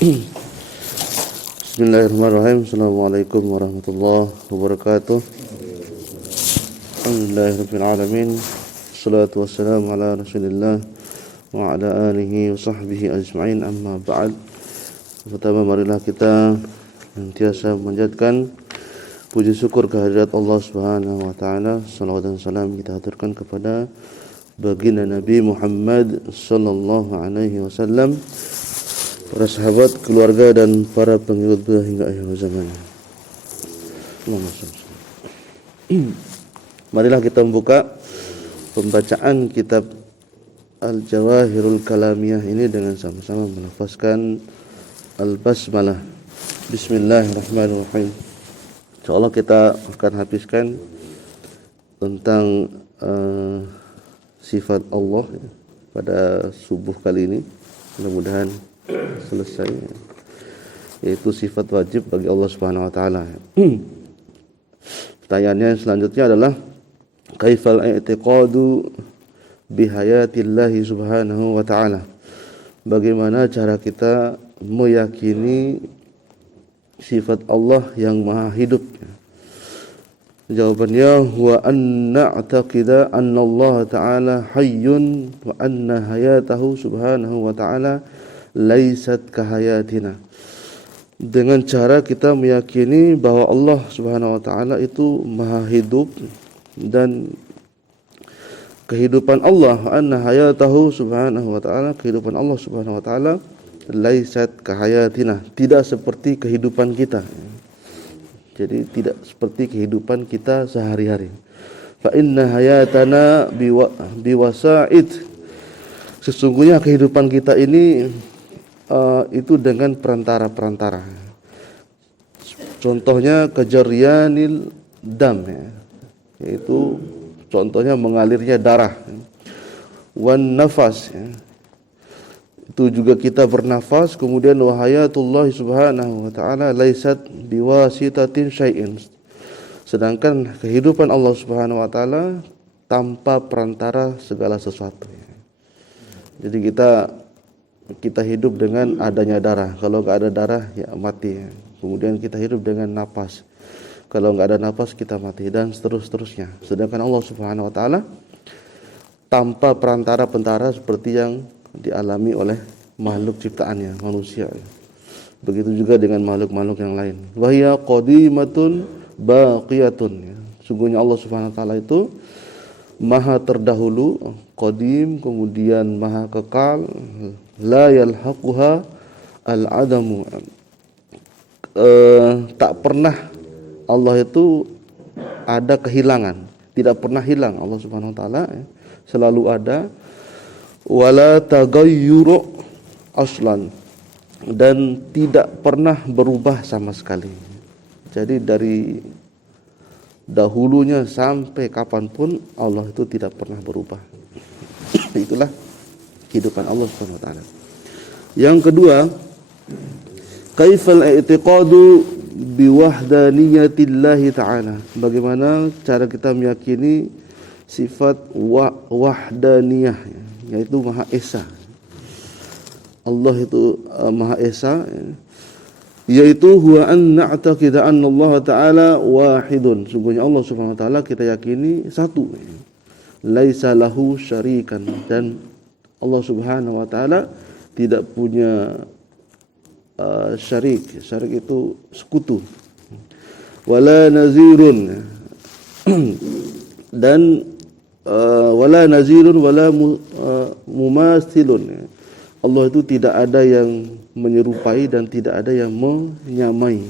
Bismillahirrahmanirrahim. Assalamualaikum warahmatullahi wabarakatuh. Alhamdulillahirabbil alamin. Wassalatu wassalamu ala Rasulillah wa ala alihi wa sahbihi ajma'in. Amma ba'd. Pertama, marilah kita senantiasa memanjatkan puji syukur kehadirat Allah Subhanahu wa taala. Salawat dan salam kita haturkan kepada baginda Nabi Muhammad sallallahu alaihi wasallam, para sahabat, keluarga dan para pengikut beliau hingga akhir zaman. Marilah kita membuka pembacaan kitab Al-Jawahirul Kalamiyah ini dengan sama-sama melafazkan Al-Basmalah. Bismillahirrahmanirrahim. Insyaallah kita akan habiskan tentang sifat Allah pada subuh kali ini. Mudah-mudahan selesai, yaitu sifat wajib bagi Allah Subhanahu wa taala. Pertanyaannya selanjutnya adalah kaifal i'tiqadu bihayatillahi subhanahu wa ta'ala. Bagaimana cara kita meyakini sifat Allah yang maha hidup? Jawabannya wa anna a'taqida anna Allah ta'ala hayyun wa anna hayatahu subhanahu wa ta'ala laisat kahayatina. Dengan cara kita meyakini bahwa Allah Subhanahu wa taala itu maha hidup dan kehidupan Allah, anna hayatahu subhanahu wa ta'ala, kehidupan Allah Subhanahu wa taala laisat kahayatina, tidak seperti kehidupan kita. Jadi tidak seperti kehidupan kita sehari-hari. Fa inna hayatana biwasa'id. Sesungguhnya kehidupan kita ini itu dengan perantara-perantara. Contohnya kejarianil dam, yaitu contohnya mengalirnya darah. Wan nafas, itu juga kita bernafas. Kemudian wahayatullah subhanahu wa ta'ala laisat biwasitatin syai'in. Sedangkan kehidupan Allah Subhanahu wa taala tanpa perantara segala sesuatu. Jadi kita hidup dengan adanya darah. Kalau enggak ada darah ya mati. Kemudian kita hidup dengan napas. Kalau enggak ada napas kita mati, dan seterusnya. Sedangkan Allah Subhanahu wa taala tanpa perantara-perantara seperti yang dialami oleh makhluk ciptaannya, manusia. Begitu juga dengan makhluk-makhluk yang lain. Wa hiya qadimatun baqiyatun. Sungguhnya Allah Subhanahu wa taala itu maha terdahulu, qadim, kemudian maha kekal, la yalhaquha al-adamu. Tak pernah Allah itu ada kehilangan, tidak pernah hilang Allah Subhanahu wa taala, selalu ada. Wala taghayyuru aslan, dan tidak pernah berubah sama sekali. Jadi dari dahulunya sampai kapanpun Allah itu tidak pernah berubah. Itulah kehidupan Allah Subhanahu wa taala. Yang kedua, kaifal i'tiqadu biwahdaniyatillahi ta'ala. Bagaimana cara kita meyakini sifat wahdaniyah, yaitu Maha Esa. Allah itu Maha Esa, yaitu huwa an na'taqida anna Allah ta'ala wahidun. Sungguhnya Allah Subhanahu wa taala kita yakini satu. Laisa lahu syarikan, dan Allah Subhanahu wa taala tidak punya syarik. Syarik itu sekutu. Wala nazirun, dan wala nazirun wala mumathilun. Allah itu tidak ada yang menyerupai dan tidak ada yang menyamai.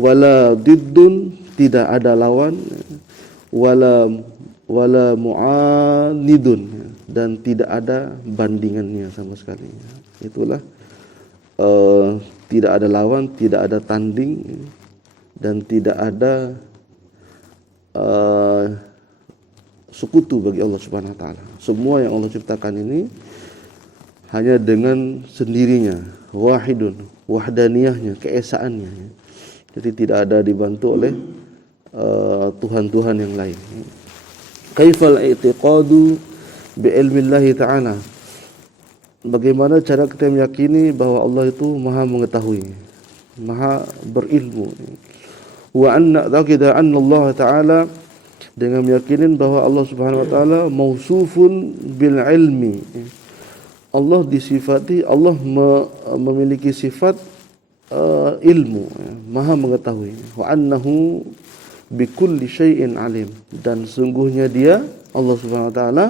Wala diddun, tidak ada lawan. Wala mu'anidun, dan tidak ada bandingannya sama sekali. Itulah tidak ada lawan, tidak ada tanding, dan tidak ada sekutu bagi Allah Subhanahu wa taala. Semua yang Allah ciptakan ini hanya dengan sendirinya, wahidun, wahdaniyahnya, keesaannya. Jadi tidak ada dibantu oleh Tuhan-Tuhan yang lain. Kaifal i'tiqadu bi ilmillahi ta'ala. bagaimana cara kita meyakini bahwa Allah itu Maha mengetahui, Maha berilmu. Wa anna taqida anna Allah Ta'ala, dengan meyakinin bahwa Allah Subhanahu wa taala mausufun bil ilmi. Allah disifati, Allah memiliki sifat ilmu, Maha mengetahui. Wa annahu bikulli syai'in alim, dan sungguhnya Dia, Allah Subhanahu wa taala,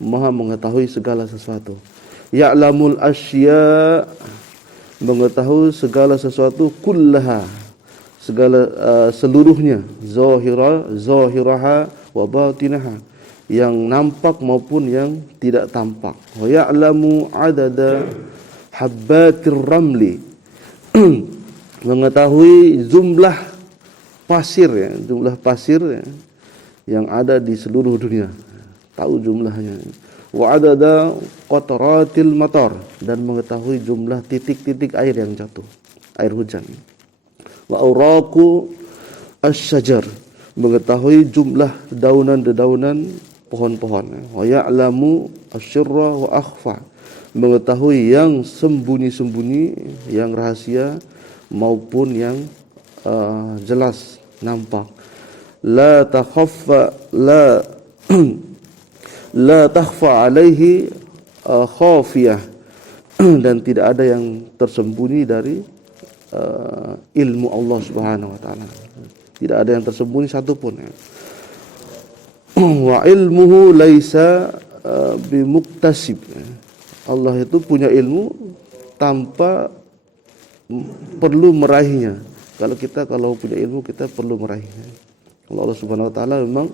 Maha mengetahui segala sesuatu. Ya'lamul asya, mengetahui segala sesuatu, kullaha, segala seluruhnya, zahiraha wa batinaha, yang nampak maupun yang tidak tampak. Wa ya'lamu adada habbatir ramli, mengetahui jumlah pasir, jumlah pasir yang ada di seluruh dunia, tahu jumlahnya. Wa adada qatratil matar, dan mengetahui jumlah titik-titik air yang jatuh, air hujan. Wa awraqu asy-syajar, mengetahui jumlah dedaunan pohon-pohon. Wa ya'lamu asy-sirra wa akhfa, mengetahui yang sembunyi-sembunyi, yang rahasia maupun yang jelas nampak. La takhaffa la takhfa alaihi khafiyah, dan tidak ada yang tersembunyi dari ilmu Allah Subhanahu wa taala. Tidak ada yang tersembunyi satupun. Wa ilmuhu laisa bimuktasib, Allah itu punya ilmu tanpa perlu meraihnya. Kalau punya ilmu, kita perlu meraihnya. Kalau Allah Subhanahu wa taala memang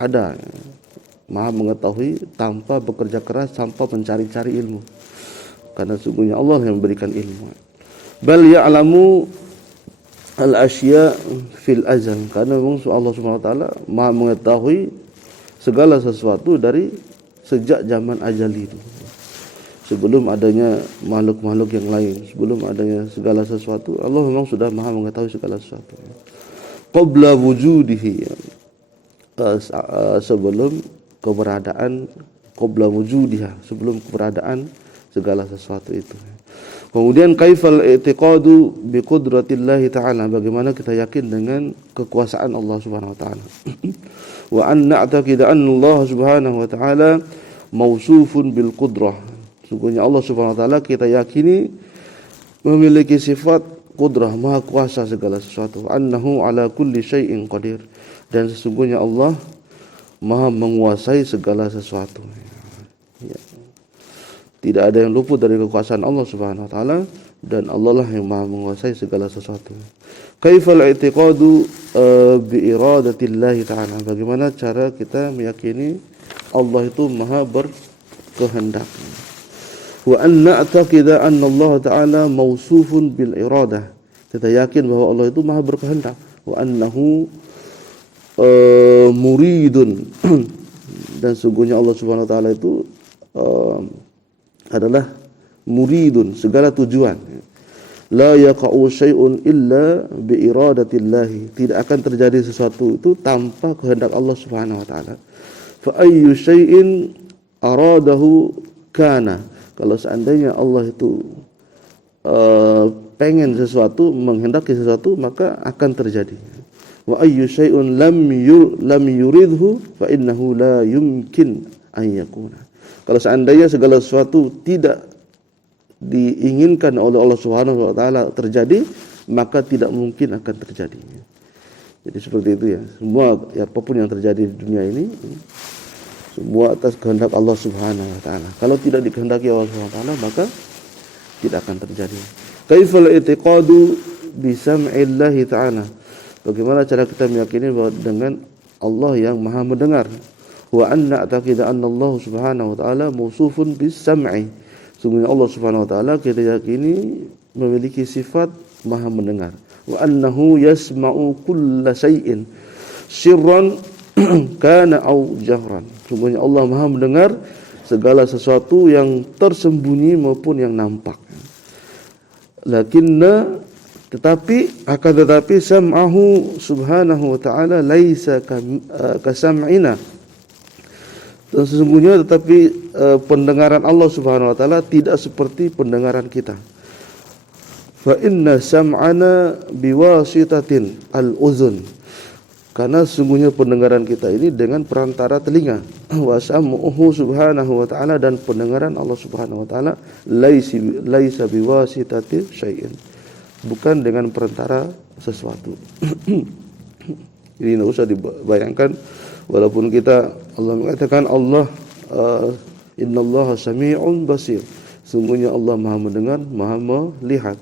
ada, Maha mengetahui tanpa bekerja keras, tanpa mencari-cari ilmu. Karena sungguhnya Allah yang memberikan ilmu. Bal ya'lamu al-asya fil azal, karena memang Allah Subhanahu wa taala Maha mengetahui segala sesuatu dari sejak zaman azali itu. Sebelum adanya makhluk-makhluk yang lain, sebelum adanya segala sesuatu, Allah memang sudah Maha mengetahui segala sesuatu. Qabla wujudihi, sebelum keberadaan, qabla wujudiha, sebelum keberadaan segala sesuatu itu. Kemudian kaifal i'tiqadu bi qudratillahi ta'ala, bagaimana kita yakin dengan kekuasaan Allah Subhanahu wa taala. Wa an na'taqida anna Allah Subhanahu wa taala mausufun bil qudrah, sungguhnya Allah Subhanahu wa taala kita yakini memiliki sifat qudrah, maha kuasa segala sesuatu. Annahu ala kulli syai'in qadir, dan sesungguhnya Allah maha menguasai segala sesuatu. Ya. Tidak ada yang luput dari kekuasaan Allah Subhanahu wa taala, dan Allah lah yang Maha menguasai segala sesuatu. Kaifal i'tiqadu bi iradatillahi ta'ala, bagaimana cara kita meyakini Allah itu Maha berkehendak. Wa an na'taqida anna Allah ta'ala mausufun bil iradah, kita yakin bahwa Allah itu Maha berkehendak. Wa annahu muridun, dan sungguhnya Allah Subhanahu wa taala itu adalah muridun, segala tujuan. La yaqa'u syai'un illa bi iradatillahi, tidak akan terjadi sesuatu itu tanpa kehendak Allah Subhanahu wa taala. Fa ayyu syai'in aradahu kana, kalau seandainya Allah itu pengen sesuatu, menghendaki sesuatu, maka akan terjadi. Wa ayyu syai'un lam yuridhu fa innahu la yumkin an yakuna, kalau seandainya segala sesuatu tidak diinginkan oleh Allah Subhanahu wa taala terjadi, maka tidak mungkin akan terjadi. Jadi seperti itu ya. Semua apapun yang terjadi di dunia ini, semua atas kehendak Allah Subhanahu wa taala. Kalau tidak dikehendaki Allah Subhanahu wa taala, maka tidak akan terjadi. Kaifal i'tiqadu bi sam'illahi ta'ala, bagaimana cara kita meyakini bahwa dengan Allah yang Maha mendengar. Wa anna taqida anna Allah Subhanahu wa taala mausufun bis sam'i, sungguhnya Allah Subhanahu wa taala kita yakini memiliki sifat Maha mendengar. Wa annahu yasma'u kulla syai'in sirran kana au jahran, sungguhnya Allah Maha mendengar segala sesuatu yang tersembunyi maupun yang nampak. Tetapi sam'ahu Subhanahu wa taala laisa ka sam'ina Dan sesungguhnya pendengaran Allah Subhanahu wa taala tidak seperti pendengaran kita. Fa inna sam'ana biwasitatin al-uzun. Karena sesungguhnya pendengaran kita ini dengan perantara telinga. Wa sam'uhu subhanahu wa ta'ala, dan pendengaran Allah Subhanahu wa taala laisa biwasitati syai'in. Bukan dengan perantara sesuatu. Jadi tidak usah dibayangkan, walaupun Allah mengatakan innallaha sami'un basir. Sungguhnya Allah Maha mendengar, Maha melihat.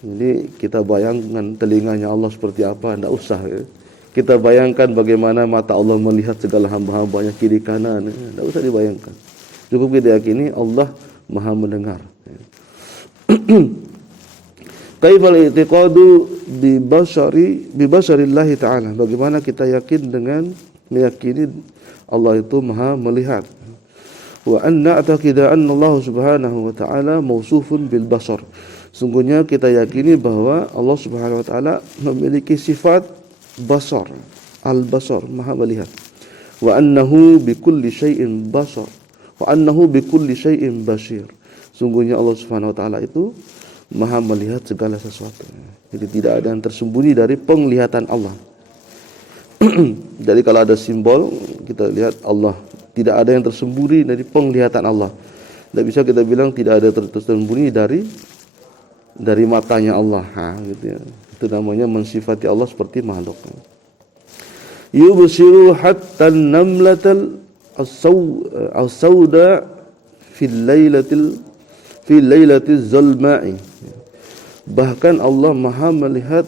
Jadi kita bayangkan telinganya Allah seperti apa, tidak usah ya. Kita bayangkan bagaimana mata Allah melihat segala hamba-hambanya kiri kanan, tidak usah dibayangkan. Cukup kita yakini Allah Maha mendengar. Kaifal i'tiqadu bi basarillahi ta'ala. Bagaimana kita yakin dengan meyakini Allah itu Maha melihat. Wa anna a'taqida anna Allah Subhanahu wa ta'ala mausufun bil basar. Sungguhnya kita yakini bahwa Allah Subhanahu wa ta'ala memiliki sifat basar, al-basar, Maha melihat. Wa annahu bikulli syai'in basar. Wa annahu bikulli syai'in basir. Sungguhnya Allah Subhanahu wa ta'ala itu Maha melihat segala sesuatu. Jadi tidak ada yang tersembunyi dari penglihatan Allah. Jadi kalau ada simbol, kita lihat Allah, tidak ada yang tersembunyi dari penglihatan Allah. Tidak bisa kita bilang tidak ada tersembunyi dari matanya Allah. Gitu ya. Itu namanya mensifati Allah seperti makhluk. Yubsiru hatta an-namlatal as-sauda fi lailatil zalma'i. Bahkan Allah Maha melihat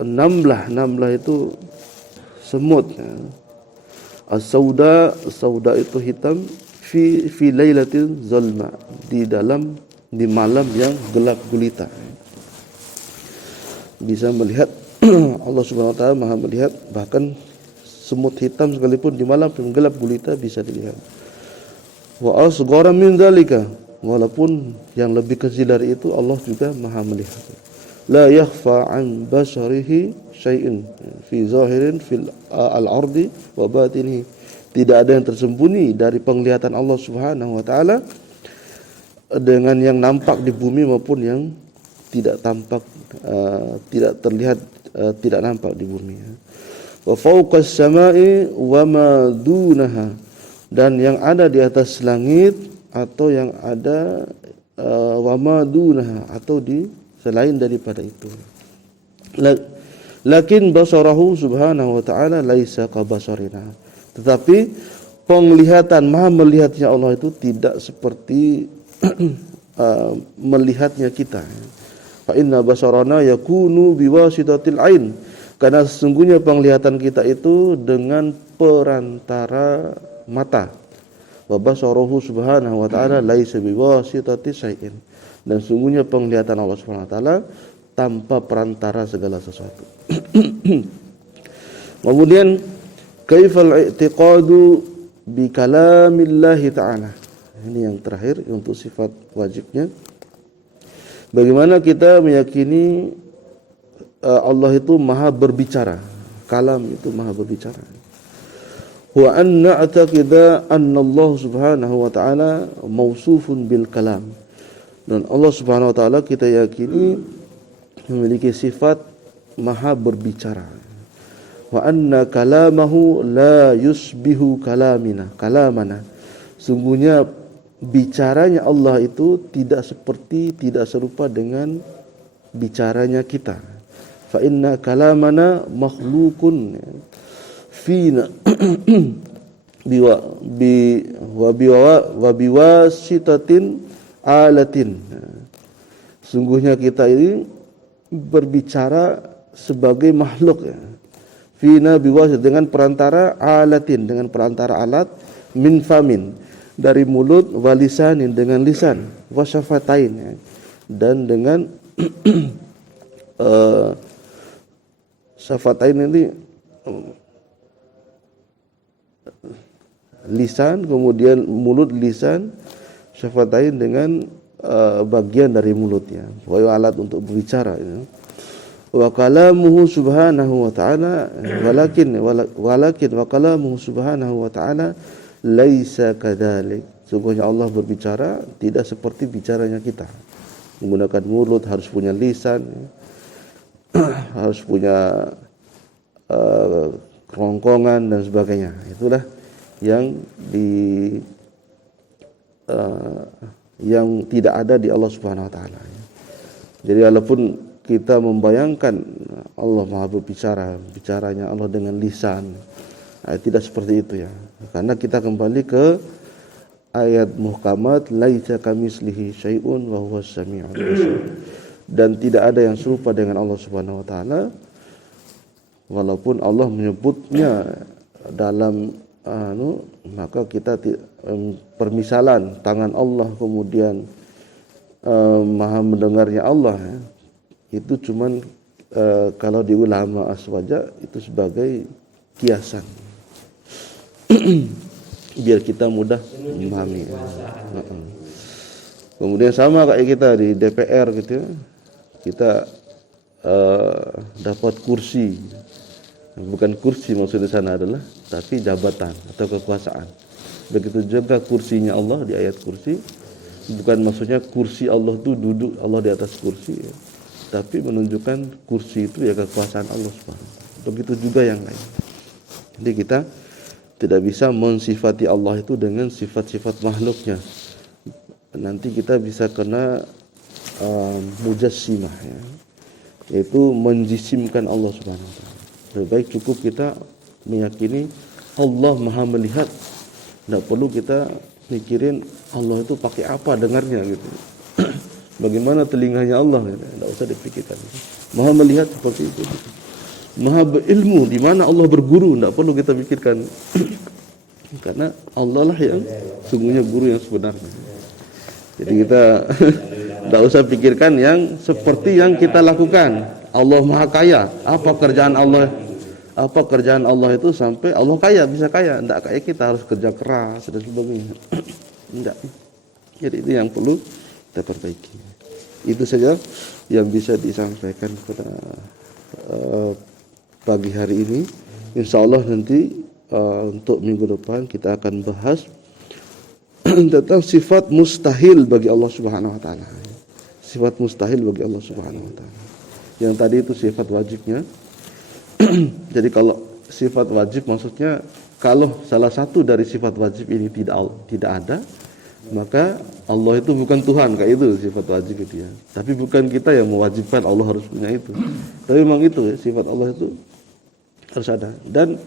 namlah itu semut. As-sauda itu hitam, fi lailatil zalma, di malam yang gelap gulita. Bisa melihat Allah Subhanahu wa taala Maha melihat, bahkan semut hitam sekalipun di malam yang gelap gulita bisa dilihat. Wa asghara min dzalika, walaupun yang lebih kecil dari itu Allah juga Maha melihat. La yakhfa an basarihi syai'un fi zahirin fil al-ardi wa batinihi. Tidak ada yang tersembunyi dari penglihatan Allah Subhanahu wa taala dengan yang nampak di bumi maupun yang tidak tampak, tidak terlihat, tidak nampak di bumi. Wa fawqas samai wa ma dunaha, dan yang ada di atas langit atau yang ada wa ma dunaha, atau di selain daripada itu. Lakin basarahu subhanahu wa ta'ala laisa ka basarina. Tetapi penglihatan, Maha melihatnya Allah itu tidak seperti melihatnya kita. Fa inna basarana yakunu biwasitatil ain, karena sesungguhnya penglihatan kita itu dengan perantara mata. Wa basaruhu subhanahu wa ta'ala laisa biwasitati syai'in, dan sungguhnya penglihatan Allah Subhanahu wa taala tanpa perantara segala sesuatu. Kemudian kaifal i'tiqadu bi kalamillahi ta'ala. Ini yang terakhir untuk sifat wajibnya. Bagaimana kita meyakini Allah itu Maha berbicara. Kalam itu Maha berbicara. Wa anna a'taqida anna Allah Subhanahu wa ta'ala mausufun bil kalam. Dan Allah Subhanahu wa ta'ala kita yakini memiliki sifat Maha berbicara. Wa anna kalamahu la yusbihu kalamana. Sungguhnya bicaranya Allah itu tidak serupa dengan bicaranya kita. Fa inna kalamana makhlukun fina biwasitatin alatin. Sungguhnya kita ini berbicara sebagai makhluk ya. Fina biwasit, dengan perantara alatin, dengan perantara alat, min famin, dari mulut, walisanin, dengan lisan, wasyafatain ya, dan dengan syafatain ini lisan, kemudian mulut, lisan, syafatain dengan bagian dari mulutnya, alat untuk berbicara ya. Wa kalamuhu subhanahu wa ta'ala walakin wa kalamuhu subhanahu wa ta'ala laisa kadzalik. Sungguhnya Allah berbicara tidak seperti bicaranya kita. Menggunakan mulut, harus punya lisan, harus punya kerongkongan dan sebagainya. Itulah yang yang tidak ada di Allah Subhanahu wa taala. Jadi walaupun kita membayangkan Allah Maha berbicara, bicaranya Allah dengan lisan, tidak seperti itu ya. Karena kita kembali ke ayat muhkamat, laisa kamitslihi syai'un wa huwas samiul basir. Dan tidak ada yang serupa dengan Allah Subhanahu wa taala, walaupun Allah menyebutnya dalam maka kita permisalan tangan Allah, kemudian maha mendengarnya Allah ya, itu cuman kalau di ulama aswaja itu sebagai kiasan biar kita mudah memahami ya. Kemudian sama kayak kita di DPR gitu ya, kita dapat kursi, bukan kursi maksudnya sana adalah tapi jabatan atau kekuasaan. Begitu juga kursinya Allah di ayat kursi, bukan maksudnya kursi Allah itu duduk Allah di atas kursi ya, tapi menunjukkan kursi itu ya kekuasaan Allah Subhanahu. Begitu juga yang lain. Jadi kita tidak bisa mensifati Allah itu dengan sifat-sifat makhluknya. Nanti kita bisa kena mujassimah ya, yaitu menjisimkan Allah Subhanahu wa taala. Lebih baik cukup kita meyakini Allah Maha melihat. Tidak perlu kita mikirin Allah itu pakai apa dengarnya gitu. Bagaimana telinganya Allah gitu. Tidak usah dipikirkan. Maha melihat seperti itu gitu. Maha berilmu, di mana Allah berguru, tidak perlu kita pikirkan. Karena Allah lah yang sungguhnya guru yang sebenarnya. Jadi kita tidak usah pikirkan yang seperti yang kita lakukan. Allah Maha Kaya. Apa kerjaan Allah? Apa kerjaan Allah itu sampai Allah kaya, bisa kaya? Tidak kayak kita harus kerja keras dan sebagainya. Tidak. Jadi itu yang perlu kita perbaiki. Itu saja yang bisa disampaikan pada pagi hari ini. Insya Allah nanti untuk minggu depan kita akan bahas tentang sifat mustahil bagi Allah Subhanahu wa taala. Sifat mustahil bagi Allah Subhanahu wa taala. Yang tadi itu sifat wajibnya. Jadi kalau sifat wajib maksudnya kalau salah satu dari sifat wajib ini tidak ada, maka Allah itu bukan Tuhan, kayak itu sifat wajib itu ya. Tapi bukan kita yang mewajibkan Allah harus punya itu. Tapi memang itu ya, sifat Allah itu harus ada. Dan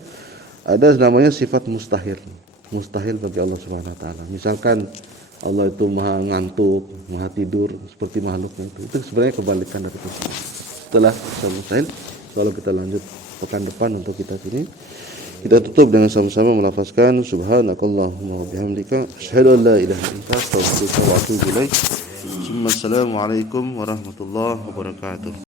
ada namanya sifat mustahil. Mustahil bagi Allah Subhanahu wa taala. Misalkan Allah itu maha ngantuk, maha tidur seperti makhluknya itu. Itu sebenarnya kebalikan dari itu. Setelah sifat mustahil, kalau kita lanjut pekan depan untuk kita sini, kita tutup dengan sama-sama melafazkan subhanakallahumma wa bihamdika asyhadu an la ilaha illa anta astaghfiruka wa atubu ilaik. Assalamualaikum warahmatullahi wabarakatuh.